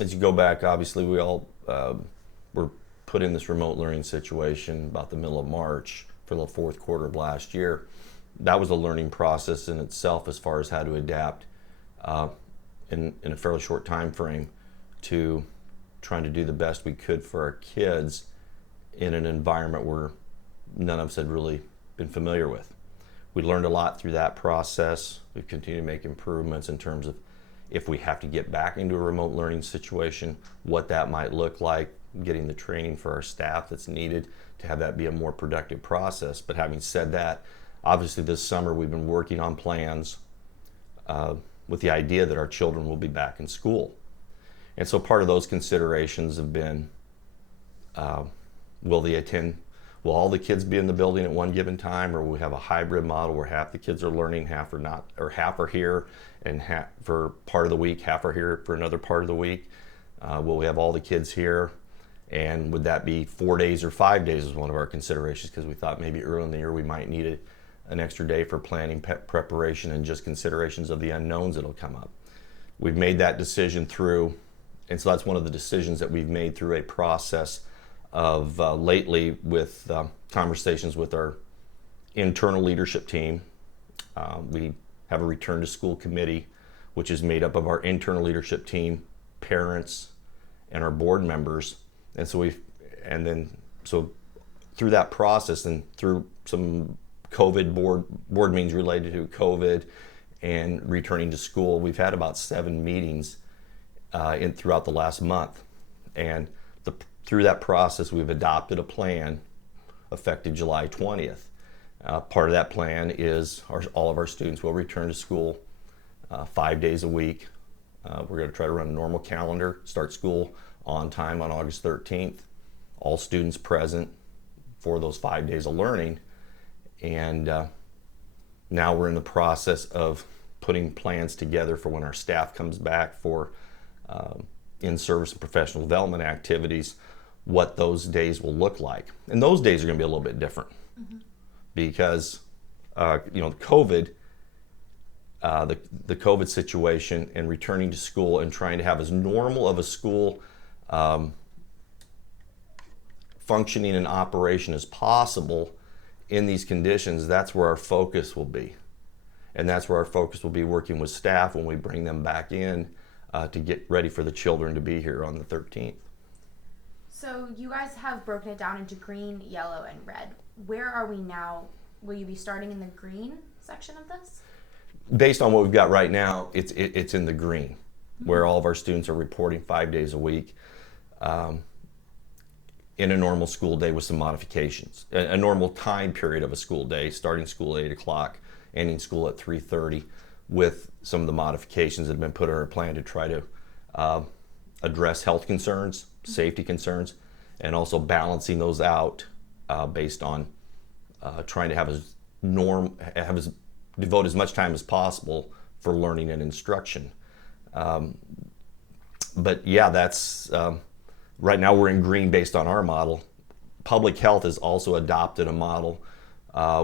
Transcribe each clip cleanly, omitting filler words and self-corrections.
as you go back, obviously we all were put in this remote learning situation about the middle of March for the fourth quarter of last year. That was a learning process in itself as far as how to adapt in a fairly short time frame to trying to do the best we could for our kids in an environment where none of us had really been familiar with. We learned a lot through that process. We've continued to make improvements in terms of if we have to get back into a remote learning situation, what that might look like, getting the training for our staff that's needed to have that be a more productive process. But having said that, obviously this summer we've been working on plans with the idea that our children will be back in school. And so part of those considerations have been, will all the kids be in the building at one given time, or will we have a hybrid model where half the kids are learning, half are not, or half are here and half for part of the week, half are here for another part of the week? Will we have all the kids here? And would that be 4 days or 5 days is one of our considerations, because we thought maybe early in the year we might need an extra day for planning, preparation, and just considerations of the unknowns that'll come up. We've made that decision through, and so that's one of the decisions that we've made through a process of lately with conversations with our internal leadership team. We have a return to school committee, which is made up of our internal leadership team, parents, and our board members. And so through that process and through some COVID board meetings related to COVID and returning to school, we've had about 7 meetings throughout the last month. And through that process, we've adopted a plan effective July 20th. Part of that plan is all of our students will return to school 5 days a week. We're going to try to run a normal calendar, start school on time on August 13th. All students present for those 5 days of learning. And now we're in the process of putting plans together for when our staff comes back for in-service and professional development activities, what those days will look like. And those days are going to be a little bit different because COVID, the COVID situation and returning to school and trying to have as normal of a school functioning and operation as possible in these conditions, that's where our focus will be. And that's where our focus will be working with staff when we bring them back in to get ready for the children to be here on the 13th. So you guys have broken it down into green, yellow, and red. Where are we now? Will you be starting in the green section of this? Based on what we've got right now, it's in the green, where all of our students are reporting 5 days a week in a normal school day with some modifications. A normal time period of a school day, starting school at 8 o'clock, ending school at 3:30, with some of the modifications that have been put in our plan to try to address health concerns, safety concerns, and also balancing those out based on trying to devote as much time as possible for learning and instruction. But yeah, that's right now we're in green based on our model. Public health has also adopted a model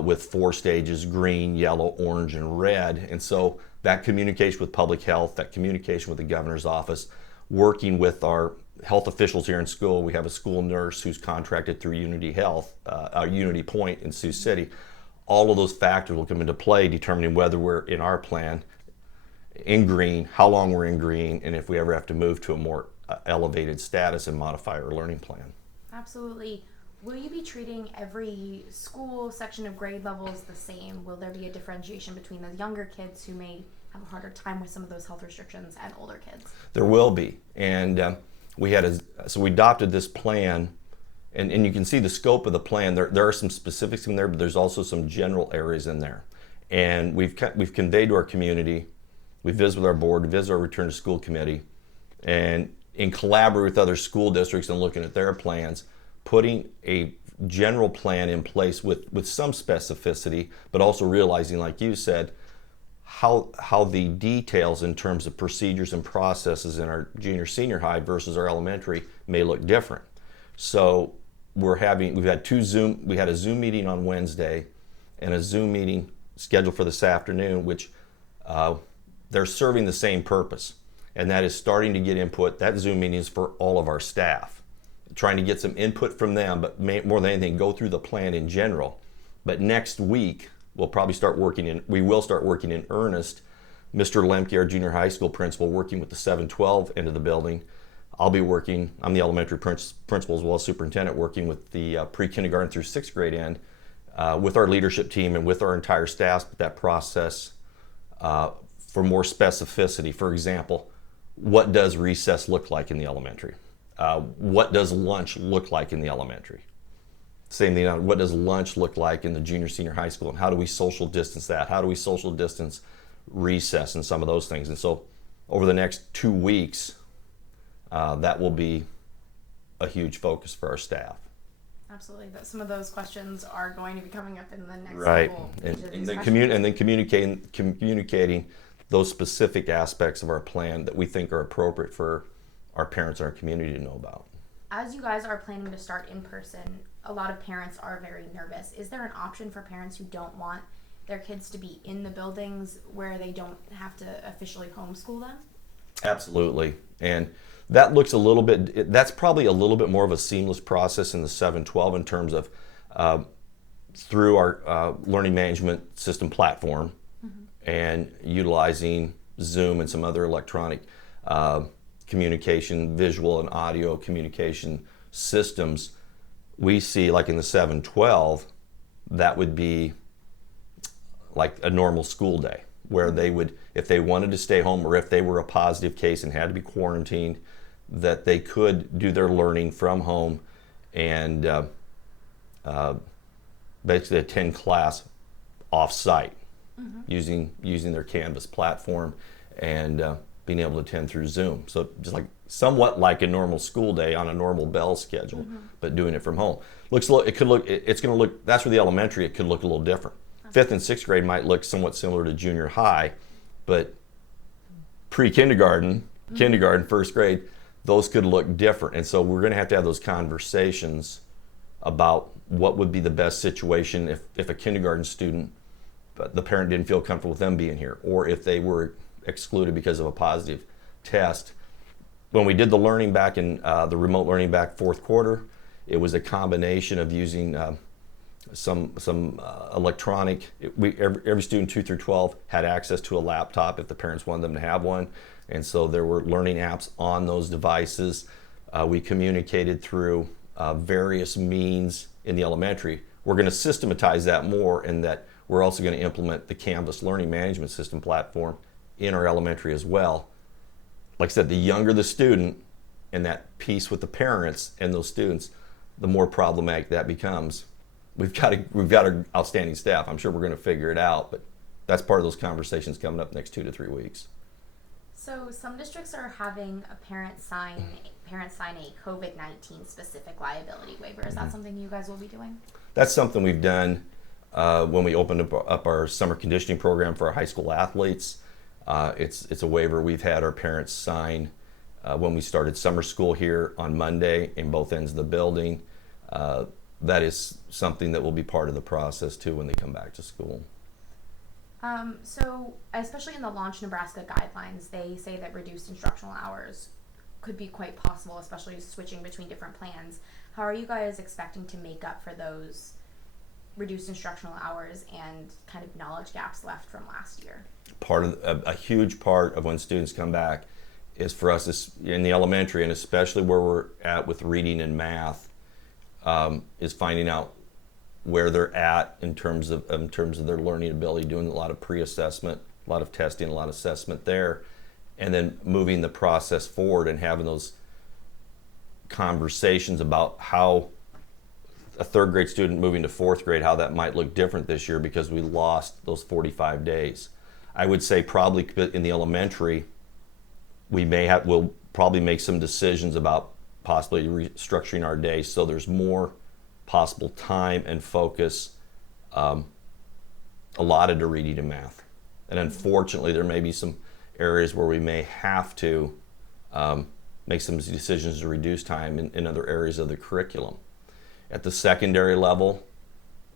with 4 stages: green, yellow, orange, and red. And so that communication with public health, that communication with the governor's office, working with our health officials here in school. We have a school nurse who's contracted through Unity Health, Unity Point in Sioux City. All of those factors will come into play determining whether we're in our plan in green, how long we're in green, and if we ever have to move to a more elevated status and modify our learning plan. Absolutely. Will you be treating every school section of grade levels the same? Will there be a differentiation between the younger kids who may have a harder time with some of those health restrictions and older kids? There will be. And we adopted this plan, and you can see the scope of the plan. There are some specifics in there, but there's also some general areas in there. And we've conveyed to our community, we visit with our board, we visit our return to school committee, and in collaborating with other school districts and looking at their plans, putting a general plan in place with some specificity, but also realizing, like you said, how the details in terms of procedures and processes in our junior senior high versus our elementary may look different. So we had a Zoom meeting on Wednesday and a Zoom meeting scheduled for this afternoon, which they're serving the same purpose. and that is starting to get input. That Zoom meeting is for all of our staff, trying to get some input from them, but more than anything, go through the plan in general. But next week, we will start working in earnest. Mr. Lemke, our junior high school principal, working with the 7-12 end of the building. I'm the elementary principal as well as superintendent, working with the pre-kindergarten through 6th grade end with our leadership team and with our entire staff, that process for more specificity. For example, what does recess look like in the elementary? What does lunch look like in the elementary? Same thing, what does lunch look like in the junior, senior high school? And how do we social distance that? How do we social distance recess and some of those things? And so over the next 2 weeks, that will be a huge focus for our staff. Absolutely. Some of those questions are going to be coming up in the next right. couple And then communicating those specific aspects of our plan that we think are appropriate for our parents and our community to know about. As you guys are planning to start in person, a lot of parents are very nervous. Is there an option for parents who don't want their kids to be in the buildings where they don't have to officially homeschool them? Absolutely. And that looks that's probably a little bit more of a seamless process in the 7-12 in terms of through our learning management system platform and utilizing Zoom and some other electronic communication, visual and audio communication systems. We see, like in the 7-12, that would be like a normal school day, where they would, if they wanted to stay home or if they were a positive case and had to be quarantined, that they could do their learning from home and basically attend class off-site using their Canvas platform and being able to attend through Zoom. So just like somewhat like a normal school day on a normal bell schedule, but doing it from home. That's where the elementary, it could look a little different. 5th and 6th grade might look somewhat similar to junior high, but pre-kindergarten, kindergarten, 1st grade, those could look different. And so we're going to have those conversations about what would be the best situation if a kindergarten student, the parent didn't feel comfortable with them being here, or if they were excluded because of a positive test. When we did the learning back in the remote learning back 4th quarter, it was a combination of using some electronic. Every student 2 through 12 had access to a laptop if the parents wanted them to have one, and so there were learning apps on those devices. We communicated through various means in the elementary. We're going to systematize that more, in that we're also going to implement the Canvas learning management system platform in our elementary as well. Like I said, the younger the student and that piece with the parents and those students, the more problematic that becomes. We've got an outstanding staff. I'm sure we're going to figure it out, but that's part of those conversations coming up next 2 to 3 weeks. So some districts are having a parent sign a COVID-19 specific liability waiver. Is that something you guys will be doing? That's something we've done when we opened up our summer conditioning program for our high school athletes. It's a waiver we've had our parents sign when we started summer school here on Monday in both ends of the building. That is something that will be part of the process too when they come back to school. So especially in the Launch Nebraska guidelines, they say that reduced instructional hours could be quite possible, especially switching between different plans. How are you guys expecting to make up for those reduced instructional hours and kind of knowledge gaps left from last year? A huge part of when students come back is for us in the elementary, and especially where we're at with reading and math, is finding out where they're at in terms of their learning ability, doing a lot of pre-assessment, a lot of testing, a lot of assessment there, and then moving the process forward and having those conversations about how a 3rd grade student moving to 4th grade, how that might look different this year because we lost those 45 days. I would say probably in the elementary, we'll probably make some decisions about possibly restructuring our day so there's more possible time and focus allotted to reading and math. And unfortunately, there may be some areas where we may have to make some decisions to reduce time in other areas of the curriculum. At the secondary level,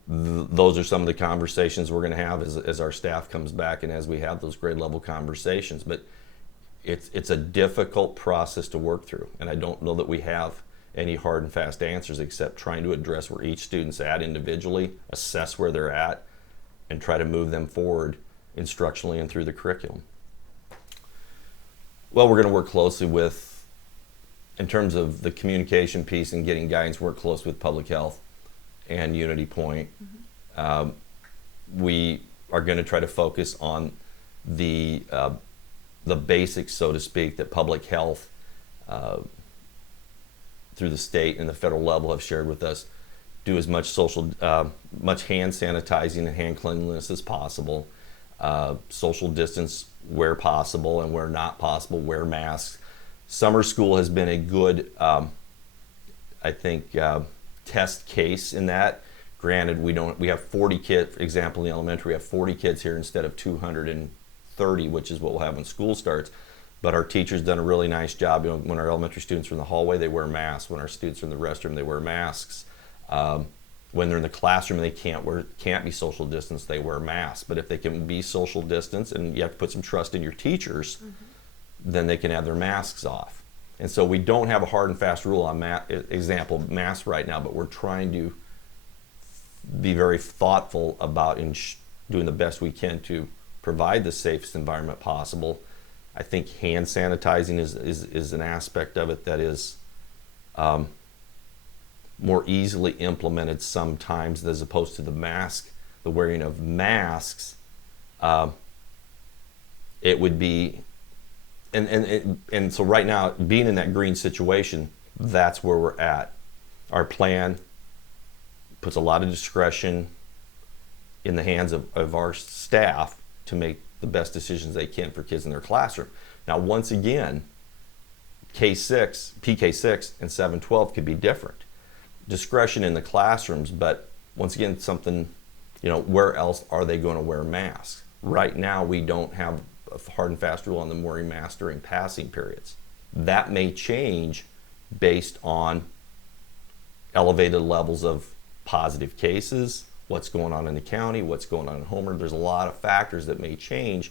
those are some of the conversations we're going to have as our staff comes back and as we have those grade level conversations. But it's a difficult process to work through, and I don't know that we have any hard and fast answers except trying to address where each student's at individually, assess where they're at, and try to move them forward instructionally and through the curriculum. Well, we're going to work closely with, in terms of the communication piece and getting guidance, work close with Public Health and Unity Point. We are going to try to focus on the basics, so to speak, that Public Health through the state and the federal level have shared with us. Do as much much hand sanitizing and hand cleanliness as possible. Social distance where possible, and where not possible, wear masks. Summer school has been a good, I think, test case in that. Granted, we have 40 kids, for example, in the elementary, we have 40 kids here instead of 230, which is what we'll have when school starts. But our teachers done a really nice job. You know, when our elementary students are in the hallway, they wear masks. When our students are in the restroom, they wear masks. When they're in the classroom and they can't be social distance, they wear masks. But if they can be social distance, and you have to put some trust in your teachers, then they can have their masks off. And so we don't have a hard and fast rule on masks right now, but we're trying to be very thoughtful about doing the best we can to provide the safest environment possible. I think hand sanitizing is an aspect of it that is more easily implemented sometimes as opposed to the wearing of masks. It would be, and so right now, being in that green situation, that's where we're at. Our plan puts a lot of discretion in the hands of our staff to make the best decisions they can for kids in their classroom. Now, once again, K6, PK6 and 712 could be different. Discretion in the classrooms, but once again, something, where else are they going to wear masks? Right now, we don't have a hard and fast rule on them wearing masks during passing periods. That may change based on elevated levels of positive cases, what's going on in the county, what's going on in Homer. There's a lot of factors that may change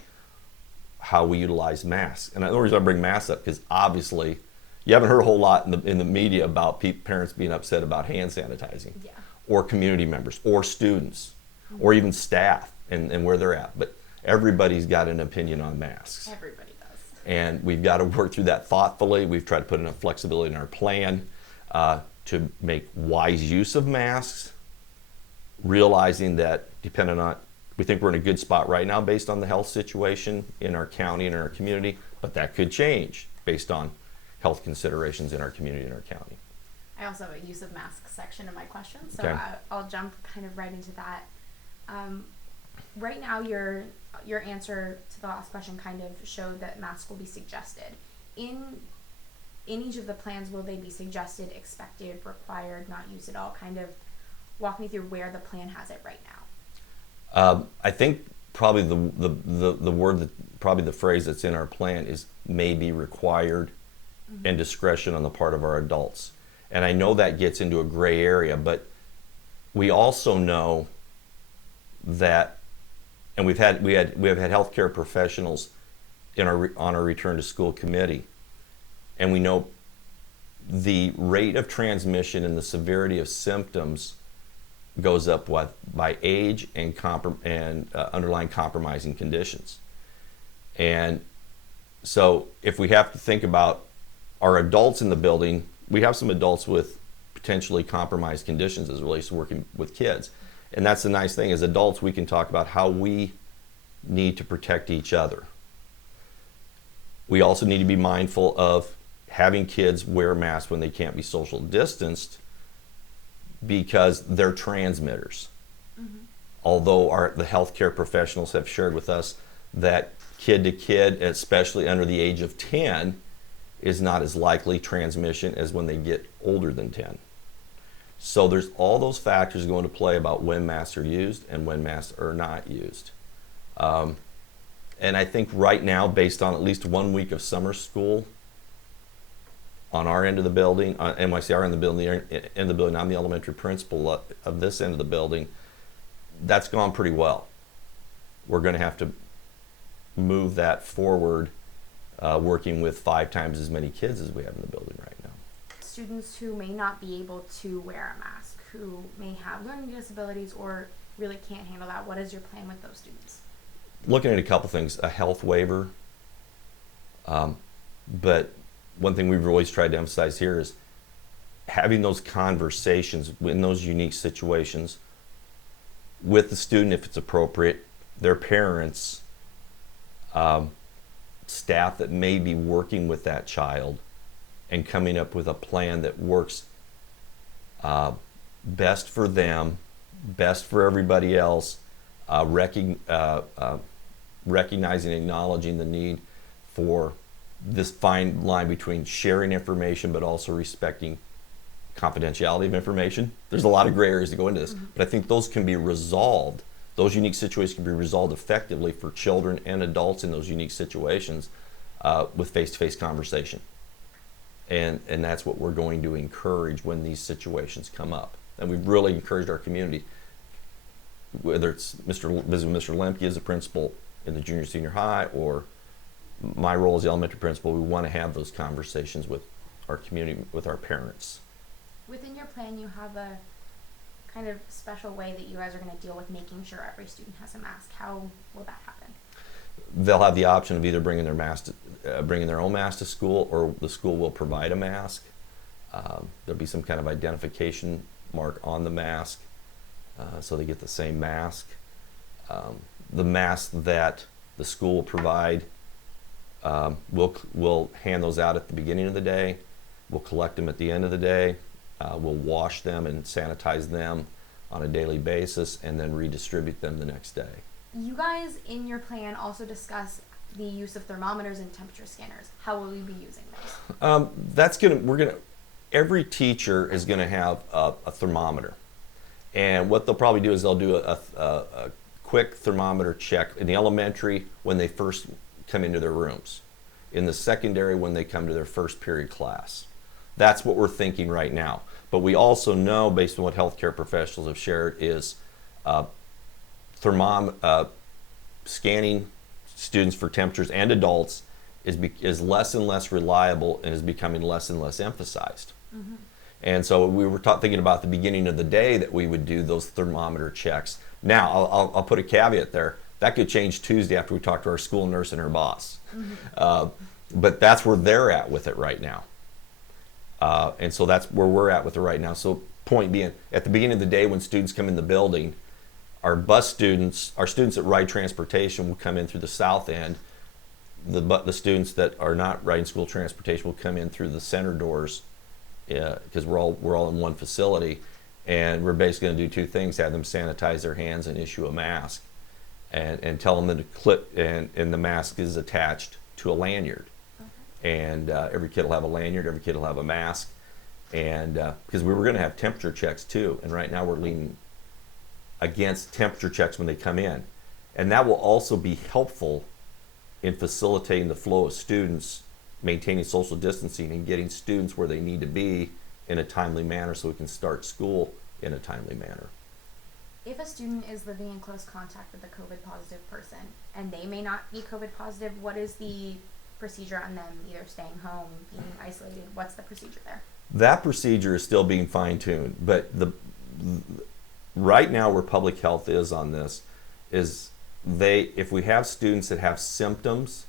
how we utilize masks. And the only reason I bring masks up, because obviously you haven't heard a whole lot in the media about parents being upset about hand sanitizing, or community members, or students, or even staff, and where they're at. But everybody's got an opinion on masks. Everybody does. And we've got to work through that thoughtfully. We've tried to put enough flexibility in our plan to make wise use of masks, realizing that we think we're in a good spot right now based on the health situation in our county and in our community, but that could change based on health considerations in our community and our county. I also have a use of masks section in my question, so Okay. I'll jump kind of right into that. Right now, your answer to the last question kind of showed that masks will be suggested. In each of the plans, will they be suggested, expected, required, not used at all? Kind of walk me through where the plan has it right now. I think probably the word probably the phrase that's in our plan is may be required, and discretion on the part of our adults. And I know that gets into a gray area, but we also know that, and we have had healthcare professionals on our return to school committee, and we know the rate of transmission and the severity of symptoms goes up by age and underlying compromising conditions. And so if we have to think about our adults in the building, we have some adults with potentially compromised conditions as it relates to working with kids. And that's the nice thing, as adults we can talk about how we need to protect each other. We also need to be mindful of having kids wear masks when they can't be social distanced, because they're transmitters. Although the healthcare professionals have shared with us that kid to kid, especially under the age of 10, is not as likely transmission as when they get older than 10. So there's all those factors going to play about when masks are used and when masks are not used. And I think right now, based on at least 1 week of summer school on our end of the building, NYC our end of the building, I'm the elementary principal of this end of the building, that's gone pretty well. We're going to have to move that forward working with 5 times as many kids as we have in the building right now. Students who may not be able to wear a mask, who may have learning disabilities or really can't handle that, what is your plan with those students? Looking at a couple things, a health waiver, but one thing we've always tried to emphasize here is having those conversations in those unique situations with the student if it's appropriate, their parents, staff that may be working with that child, and coming up with a plan that works best for them, best for everybody else, recognizing, acknowledging the need for this fine line between sharing information but also respecting confidentiality of information. There's a lot of gray areas that go into this, but I think those can be resolved. Those unique situations can be resolved effectively for children and adults in those unique situations with face-to-face conversation. And that's what we're going to encourage when these situations come up. And we've really encouraged our community, whether it's visiting Mr. Lemke as a principal in the junior senior high or my role as the elementary principal, we want to have those conversations with our community, with our parents. Within your plan, you have a kind of special way that you guys are going to deal with making sure every student has a mask. How will that happen? They'll have the option of either bringing their own mask to school, or the school will provide a mask. There'll be some kind of identification mark on the mask, so they get the same mask. The mask that the school will provide, we'll hand those out at the beginning of the day. We'll collect them at the end of the day. We'll wash them and sanitize them on a daily basis and then redistribute them the next day. You guys in your plan also discuss the use of thermometers and temperature scanners. How will we be using those? Every teacher is gonna have a thermometer. And what they'll probably do is they'll do a quick thermometer check in the elementary when they first come into their rooms, in the secondary when they come to their first period class. That's what we're thinking right now. But we also know, based on what healthcare professionals have shared, is scanning students for temperatures and adults is less and less reliable and is becoming less and less emphasized. Mm-hmm. And so we were thinking about the beginning of the day that we would do those thermometer checks. Now, I'll put a caveat there. That could change Tuesday after we talk to our school nurse and her boss. Mm-hmm. But that's where they're at with it right now. And so that's where we're at with it right now. So point being, at the beginning of the day when students come in the building, our students that ride transportation will come in through the south end. The students that are not riding school transportation will come in through the center doors, because we're all in one facility, and we're basically going to do two things: have them sanitize their hands and issue a mask, and tell them that a clip and the mask is attached to a lanyard. And every kid will have a lanyard, every kid will have a mask, and because we were going to have temperature checks too, and right now we're leaning against temperature checks when they come in, and that will also be helpful in facilitating the flow of students, maintaining social distancing, and getting students where they need to be in a timely manner so we can start school in a timely manner. If a student is living in close contact with a COVID positive person and they may not be COVID positive, what is the procedure on them either staying home, being isolated? What's the procedure there? That procedure is still being fine-tuned, but right now where public health is on this is if we have students that have symptoms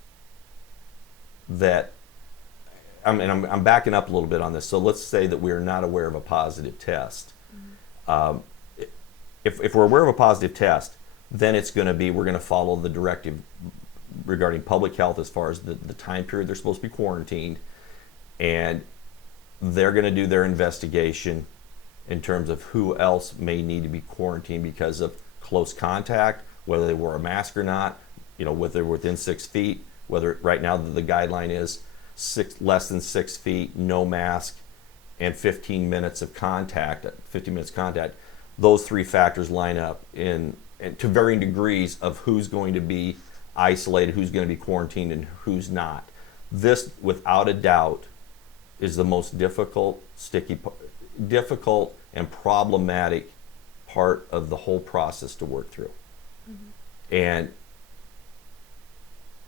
that, I'm backing up a little bit on this, so let's say that we are not aware of a positive test. Mm-hmm. If we're aware of a positive test, then we're going to follow the directive regarding public health as far as the time period they're supposed to be quarantined, and they're going to do their investigation in terms of who else may need to be quarantined because of close contact, whether they wore a mask or not, whether they're within 6 feet, whether right now the guideline is less than 6 feet, no mask, and 15 minutes contact. Those three factors line up to varying degrees of who's going to be isolated, who's going to be quarantined, and who's not. This, without a doubt, is the most difficult and problematic part of the whole process to work through. Mm-hmm. And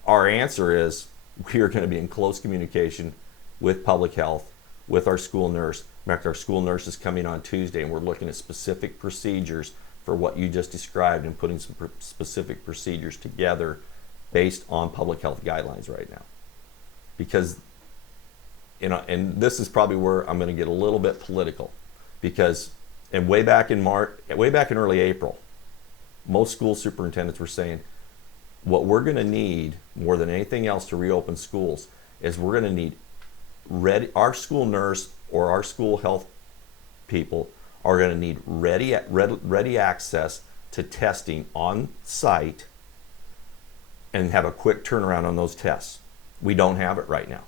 our answer is we are going to be in close communication with public health, with our school nurse. In fact, our school nurse is coming on Tuesday, and we're looking at specific procedures for what you just described and putting some specific procedures together based on public health guidelines right now. Because, and this is probably where I'm going to get a little bit political, because way back in early April, most school superintendents were saying, what we're going to need more than anything else to reopen schools is we're going to need our school nurse or our school health people are going to need ready access to testing on site and have a quick turnaround on those tests. We don't have it right now.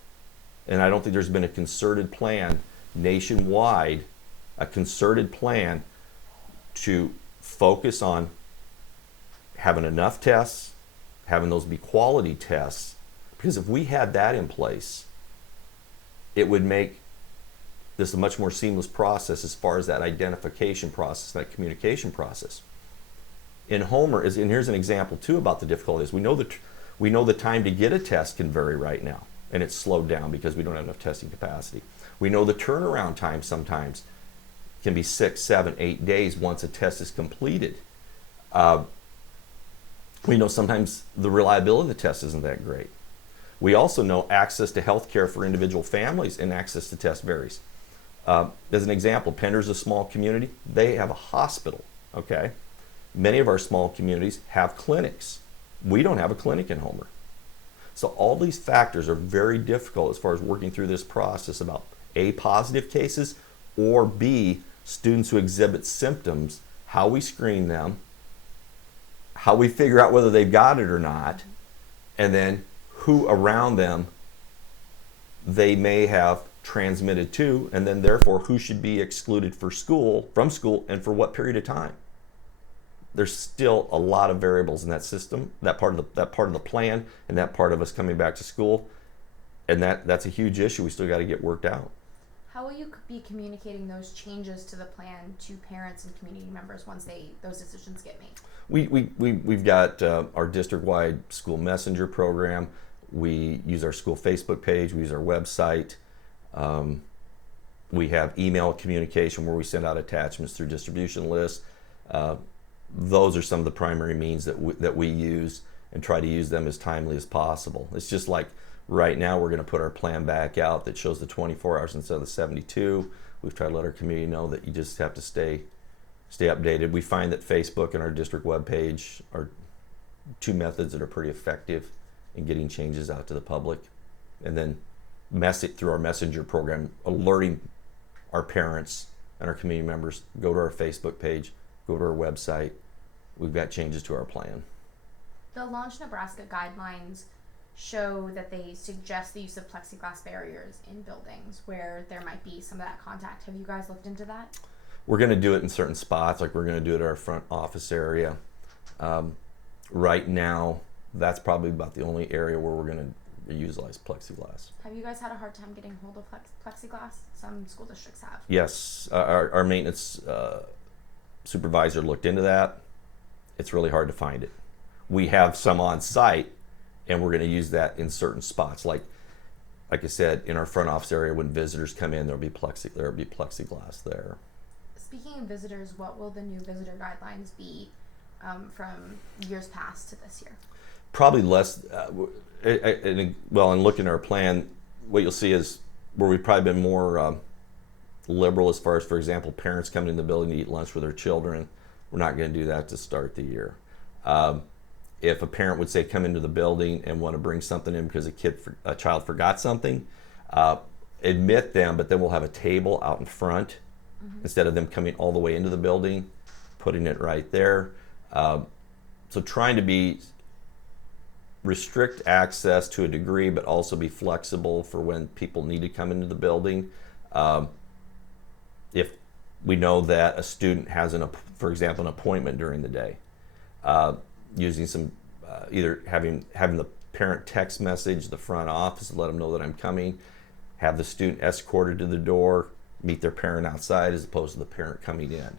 And I don't think there's been a concerted plan nationwide, a concerted plan to focus on having enough tests, having those be quality tests, because if we had that in place, it would make this a much more seamless process as far as that identification process, that communication process. In Homer, and here's an example too about the difficulties. We know the time to get a test can vary right now, and it's slowed down because we don't have enough testing capacity. We know the turnaround time sometimes can be 6, 7, 8 days once a test is completed. We know sometimes the reliability of the test isn't that great. We also know access to health care for individual families and access to tests varies. As an example, Pender's a small community. They have a hospital, okay? Many of our small communities have clinics. We don't have a clinic in Homer. So all these factors are very difficult as far as working through this process about A, positive cases, or B, students who exhibit symptoms, how we screen them, how we figure out whether they've got it or not, and then who around them they may have transmitted to, and then therefore who should be excluded from school, and for what period of time. There's still a lot of variables in that system, that part of the plan, and that part of us coming back to school, and that's a huge issue we still got to get worked out. How will you be communicating those changes to the plan to parents and community members once those decisions get made? We've got our district-wide school messenger program. We use our school Facebook page. We use our website. We have email communication where we send out attachments through distribution lists. Those are some of the primary means that we use, and try to use them as timely as possible. It's just like right now we're going to put our plan back out that shows the 24 hours instead of the 72. We've tried to let our community know that you just have to stay updated. We find that Facebook and our district webpage are two methods that are pretty effective in getting changes out to the public. And then through our messenger program, alerting our parents and our community members, go to our Facebook page, go to our website. We've got changes to our plan. The Launch Nebraska guidelines show that they suggest the use of plexiglass barriers in buildings where there might be some of that contact. Have you guys looked into that? We're going to do it in certain spots, like we're going to do it at our front office area. Right now, that's probably about the only area where we're going to utilize plexiglass. Have you guys had a hard time getting hold of plexiglass? Some school districts have. Yes, our maintenance supervisor looked into that. It's really hard to find it. We have some on site, and we're going to use that in certain spots. Like I said, in our front office area, when visitors come in, there'll be plexiglass there. Speaking of visitors, what will the new visitor guidelines be from years past to this year? Probably less. In looking at our plan, what you'll see is where we've probably been more liberal as far as, for example, parents coming in the building to eat lunch with their children. We're not going to do that to start the year. If a parent would say come into the building and want to bring something in because a child forgot something, admit them, but then we'll have a table out in front instead of them coming all the way into the building, putting it right there. So trying to restrict access to a degree, but also be flexible for when people need to come into the building. If we know that a student has, for example, an appointment during the day, using some, either having the parent text message the front office to let them know that I'm coming, have the student escorted to the door, meet their parent outside as opposed to the parent coming in.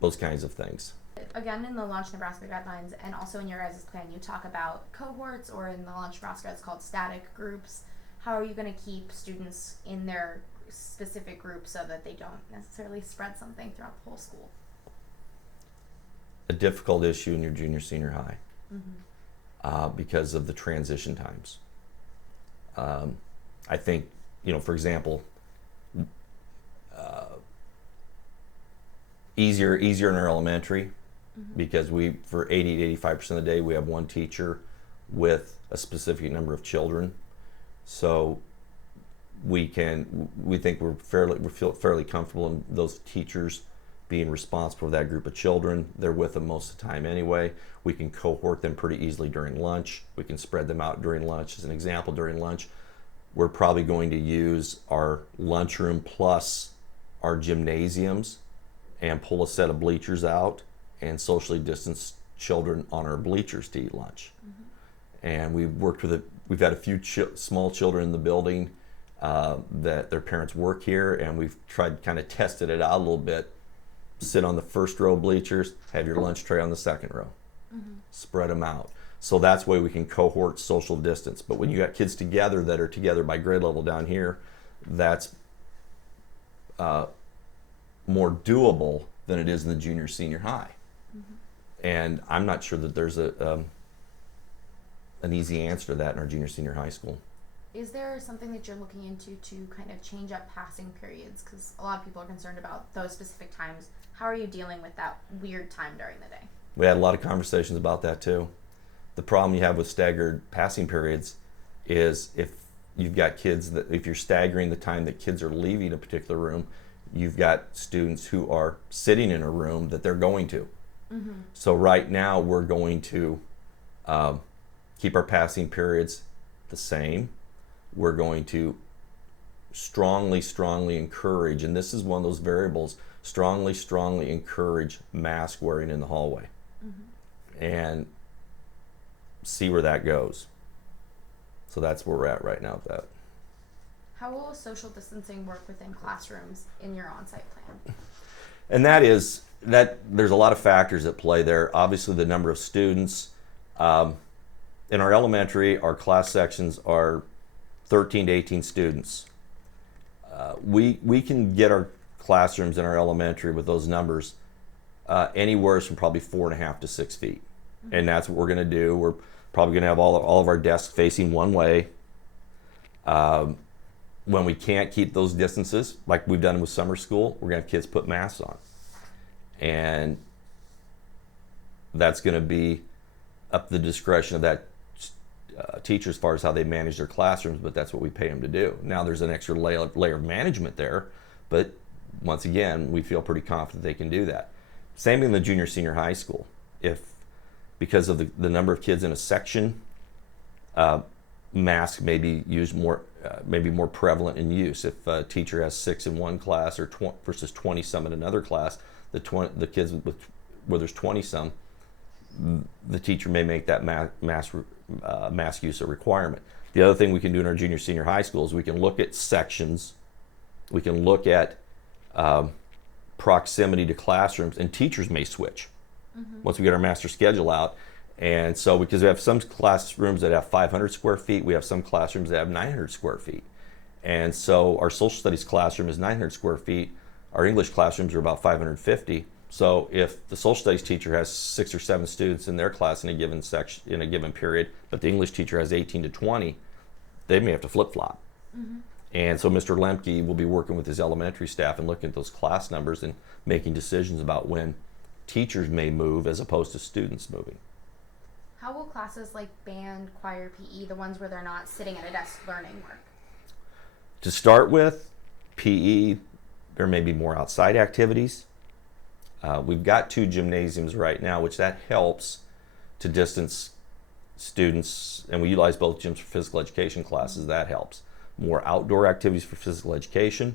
Those kinds of things. Again, in the Launch Nebraska guidelines and also in your guys' plan, you talk about cohorts, or in the Launch Nebraska it's called static groups. How are you going to keep students in their specific groups so that they don't necessarily spread something throughout the whole school? A difficult issue in your junior senior high because of the transition times. I think, for example, easier in our elementary because for 80 to 85% of the day we have one teacher with a specific number of children, so we think we feel fairly comfortable in those teachers being responsible for that group of children. They're with them most of the time anyway. We can cohort them pretty easily during lunch. We can spread them out during lunch. As an example, during lunch, we're probably going to use our lunchroom plus our gymnasiums and pull a set of bleachers out and socially distance children on our bleachers to eat lunch. And we've had a few small children in the building that their parents work here, and we've tried kind of tested it out a little bit. Sit on the first row bleachers, have your lunch tray on the second row. Spread them out. So that's the way we can cohort social distance. But when you got kids together that are together by grade level down here, that's more doable than it is in the junior senior high. And I'm not sure that there's an easy answer to that in our junior senior high school. Is there something that you're looking into to kind of change up passing periods? Because a lot of people are concerned about those specific times. How are you dealing with that weird time during the day? We had a lot of conversations about that too. The problem you have with staggered passing periods is if you've got kids if you're staggering the time that kids are leaving a particular room, you've got students who are sitting in a room that they're going to. So right now we're going to keep our passing periods the same. We're going to strongly encourage, and this is one of those variables, strongly encourage mask wearing in the hallway and see where that goes. So that's where we're at right now with that. How will social distancing work within classrooms in your on-site plan? And that is that there's a lot of factors at play there. Obviously the number of students. In our elementary, our class sections are 13 to 18 students. We can get our classrooms in our elementary with those numbers anywhere from probably 4.5 to 6 feet. And that's what we're going to do. We're probably going to have all of our desks facing one way. When we can't keep those distances, like we've done with summer school, we're going to have kids put masks on. And that's going to be up to the discretion of that teacher as far as how they manage their classrooms, but that's what we pay them to do. Now there's an extra layer of management there, but once again, we feel pretty confident they can do that. Same in the junior senior high school. Because of the number of kids in a section, masks may be used more, maybe more prevalent in use. If a teacher has 6 in one class or versus 20 some in another class, the kids where there's 20 some, the teacher may make that mask use a requirement. The other thing we can do in our junior senior high school is we can look at sections, we can look at proximity to classrooms, and teachers may switch once we get our master schedule out. And so because we have some classrooms that have 500 square feet, we have some classrooms that have 900 square feet. And so our social studies classroom is 900 square feet. Our English classrooms are about 550. So if the social studies teacher has 6 or 7 students in their class in a given section, in a given period, but the English teacher has 18 to 20, they may have to flip-flop. And so Mr. Lemke will be working with his elementary staff and looking at those class numbers and making decisions about when teachers may move as opposed to students moving. How will classes like band, choir, PE, the ones where they're not sitting at a desk learning, work? To start with, PE, there may be more outside activities. We've got 2 gymnasiums right now, which that helps to distance students, and we utilize both gyms for physical education classes. That helps. More outdoor activities for physical education.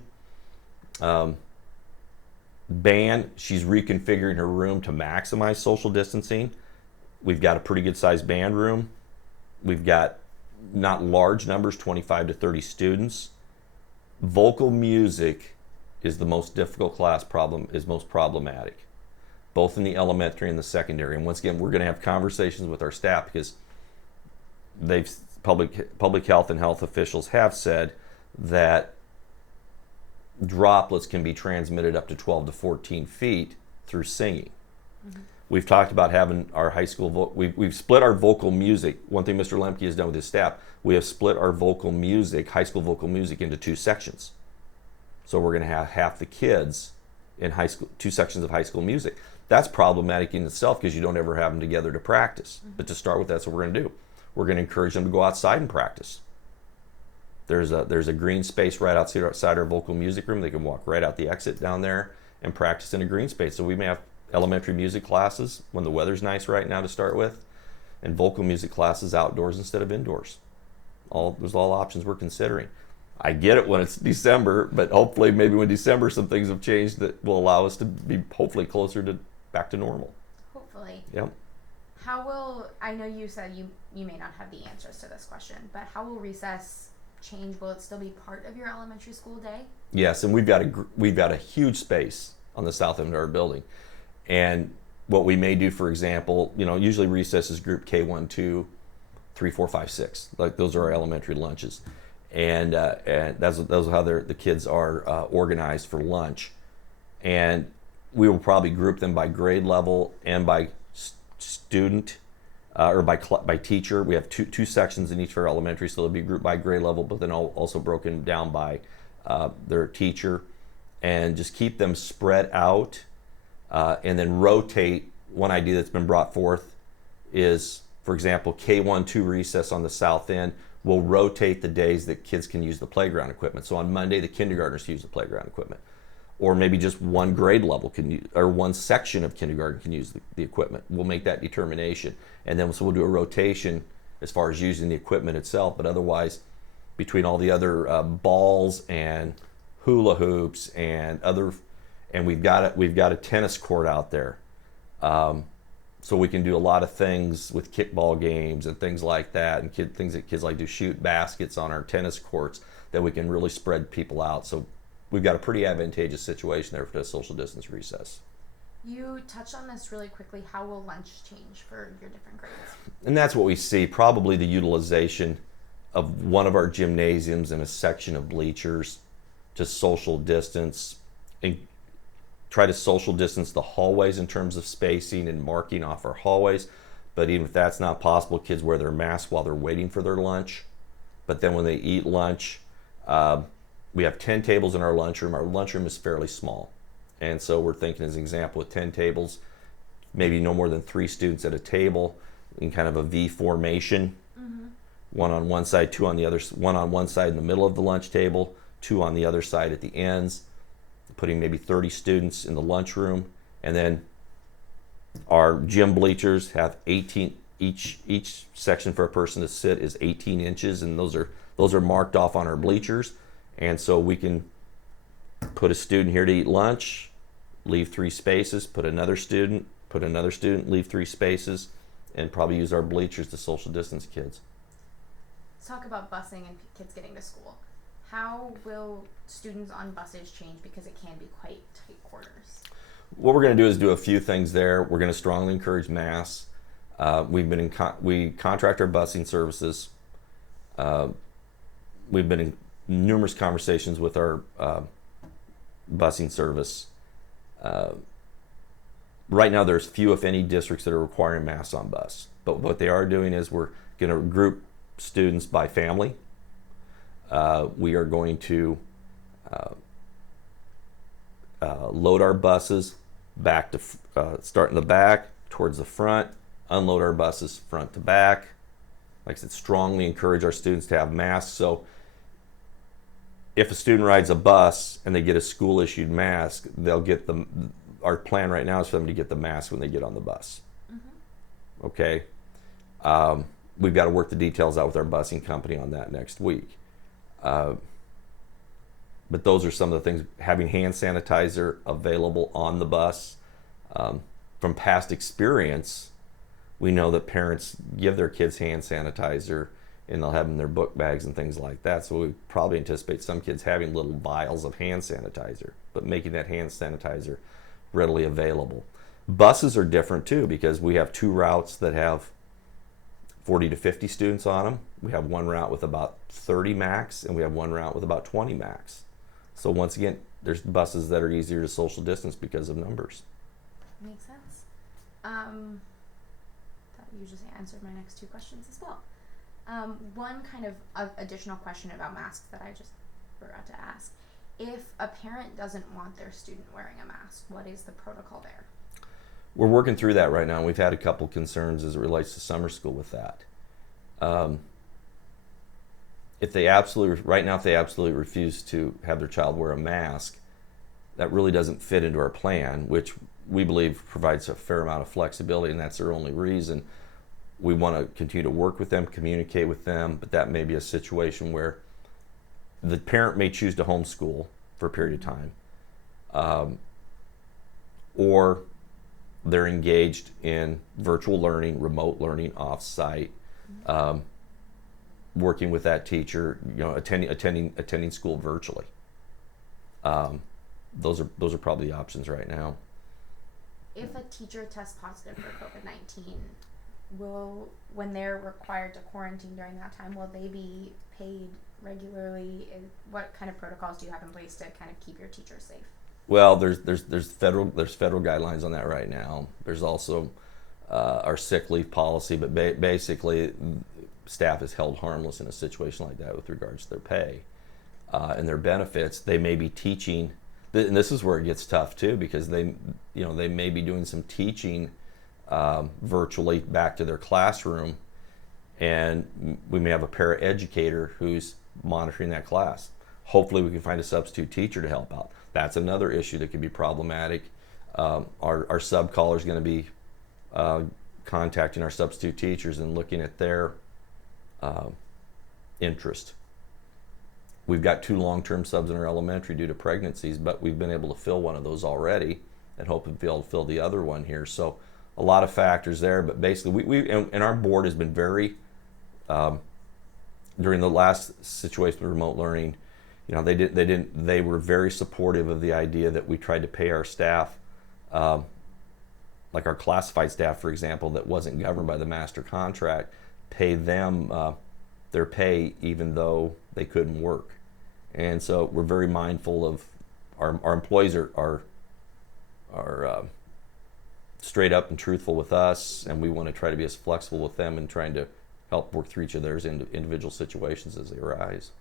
Band, she's reconfiguring her room to maximize social distancing. We've got a pretty good sized band room. We've got not large numbers, 25 to 30 students. Vocal music is the most difficult class problem, is most problematic. both in the elementary and the secondary. And once again, we're going to have conversations with our staff because they've public health and health officials have said that droplets can be transmitted up to 12 to 14 feet through singing. Mm-hmm. We've talked about having our high school, we've split our vocal music. One thing Mr. Lemke has done with his staff, we have split our vocal music, high school vocal music, into 2 sections. So we're going to have half the kids in high school, 2 sections of high school music. That's problematic in itself because you don't ever have them together to practice. Mm-hmm. But to start with, that's what we're going to do. We're going to encourage them to go outside and practice. There's a green space right outside our vocal music room. They can walk right out the exit down there and practice in a green space. So we may have elementary music classes when the weather's nice right now to start with, and vocal music classes outdoors instead of indoors. There's all options we're considering. I get it when it's December, but hopefully maybe when December some things have changed that will allow us to be hopefully closer to back to normal. Hopefully. Yep. I know you said you may not have the answers to this question, but how will recess change? Will it still be part of your elementary school day? Yes, and we've got a huge space on the south end of our building. And what we may do, for example, usually recess is group K1, 2, 3, 4, 5, 6. Like those are our elementary lunches. And that's how the kids are organized for lunch. And we will probably group them by grade level and by student or by teacher. We have two sections in each of our elementary, so they'll be grouped by grade level, but then also broken down by their teacher, and just keep them spread out, and then rotate. One idea that's been brought forth is, for example, K1, 2 recess on the south end. We'll rotate the days that kids can use the playground equipment. So on Monday, the kindergartners use the playground equipment. Or maybe just one grade level or one section of kindergarten can use the equipment. We'll make that determination. And then so we'll do a rotation as far as using the equipment itself. But otherwise, between all the other balls and hula hoops and we've got a tennis court out there. So we can do a lot of things with kickball games and things like that, and things that kids like to shoot baskets on our tennis courts that we can really spread people out. So we've got a pretty advantageous situation there for the social distance recess. You touched on this really quickly. How will lunch change for your different grades? And that's what we see, probably the utilization of one of our gymnasiums and a section of bleachers to social distance, and try to social distance the hallways in terms of spacing and marking off our hallways. But even if that's not possible, kids wear their masks while they're waiting for their lunch. But then when they eat lunch, we have 10 tables in our lunchroom. Our lunchroom is fairly small. And so we're thinking, as an example, with 10 tables, maybe no more than 3 students at a table in kind of a V formation. Mm-hmm. One on one side, 2 on the other, 1 on one side in the middle of the lunch table, 2 on the other side at the ends, putting maybe 30 students in the lunchroom. And then our gym bleachers have 18, each section for a person to sit is 18 inches, and those are marked off on our bleachers. And so we can put a student here to eat lunch, leave 3 spaces, put another student, leave 3 spaces, and probably use our bleachers to social distance kids. Let's talk about busing and kids getting to school. How will students on buses change, because it can be quite tight quarters? What we're going to do is do a few things there. We're going to strongly encourage masks. We contract our busing services. We've been in numerous conversations with our busing service. Right now there's few, if any, districts that are requiring masks on bus. But what they are doing is we're going to group students by family. We are going to load our buses back to start in the back towards the front, unload our buses front to back. Like I said, strongly encourage our students to have masks. So if a student rides a bus and they get a school issued mask, they'll get our plan right now is for them to get the mask when they get on the bus. Mm-hmm. Okay. We've got to work the details out with our busing company on that next week. But those are some of the things. Having hand sanitizer available on the bus. From past experience, we know that parents give their kids hand sanitizer and they'll have them in their book bags and things like that. So we probably anticipate some kids having little vials of hand sanitizer, but making that hand sanitizer readily available. Buses are different too, because we have 2 routes that have 40 to 50 students on them. We have one route with about 30 max, and we have one route with about 20 max. So once again, there's buses that are easier to social distance because of numbers. Makes sense. That you just answered my next 2 questions as well. One kind of additional question about masks that I just forgot to ask. If a parent doesn't want their student wearing a mask, what is the protocol there? We're working through that right now, and we've had a couple concerns as it relates to summer school with that. If they absolutely refuse to have their child wear a mask, that really doesn't fit into our plan, which we believe provides a fair amount of flexibility, and that's their only reason. We want to continue to work with them, communicate with them, but that may be a situation where the parent may choose to homeschool for a period of time, or they're engaged in virtual learning, remote learning, off-site, working with that teacher, attending school virtually. Those are probably the options right now. If a teacher tests positive for COVID-19, when they're required to quarantine during that time, will they be paid regularly? What kind of protocols do you have in place to kind of keep your teachers safe? Well, there's federal guidelines on that right now. There's also our sick leave policy, but basically staff is held harmless in a situation like that with regards to their pay and their benefits. They may be teaching, and this is where it gets tough too, because they may be doing some teaching virtually back to their classroom, and we may have a paraeducator who's monitoring that class. Hopefully we can find a substitute teacher to help out. That's another issue that could be problematic. Our sub-caller is going to be contacting our substitute teachers and looking at their interest. We've got 2 long-term subs in our elementary due to pregnancies, but we've been able to fill one of those already and hope to be able to fill the other one here. So a lot of factors there, but basically we and our board has been very, during the last situation with remote learning, they were very supportive of the idea that we tried to pay our staff, like our classified staff, for example, that wasn't governed by the master contract, pay them their pay even though they couldn't work. And so we're very mindful of our employees are straight up and truthful with us, and we want to try to be as flexible with them and trying to help work through each of their individual situations as they arise.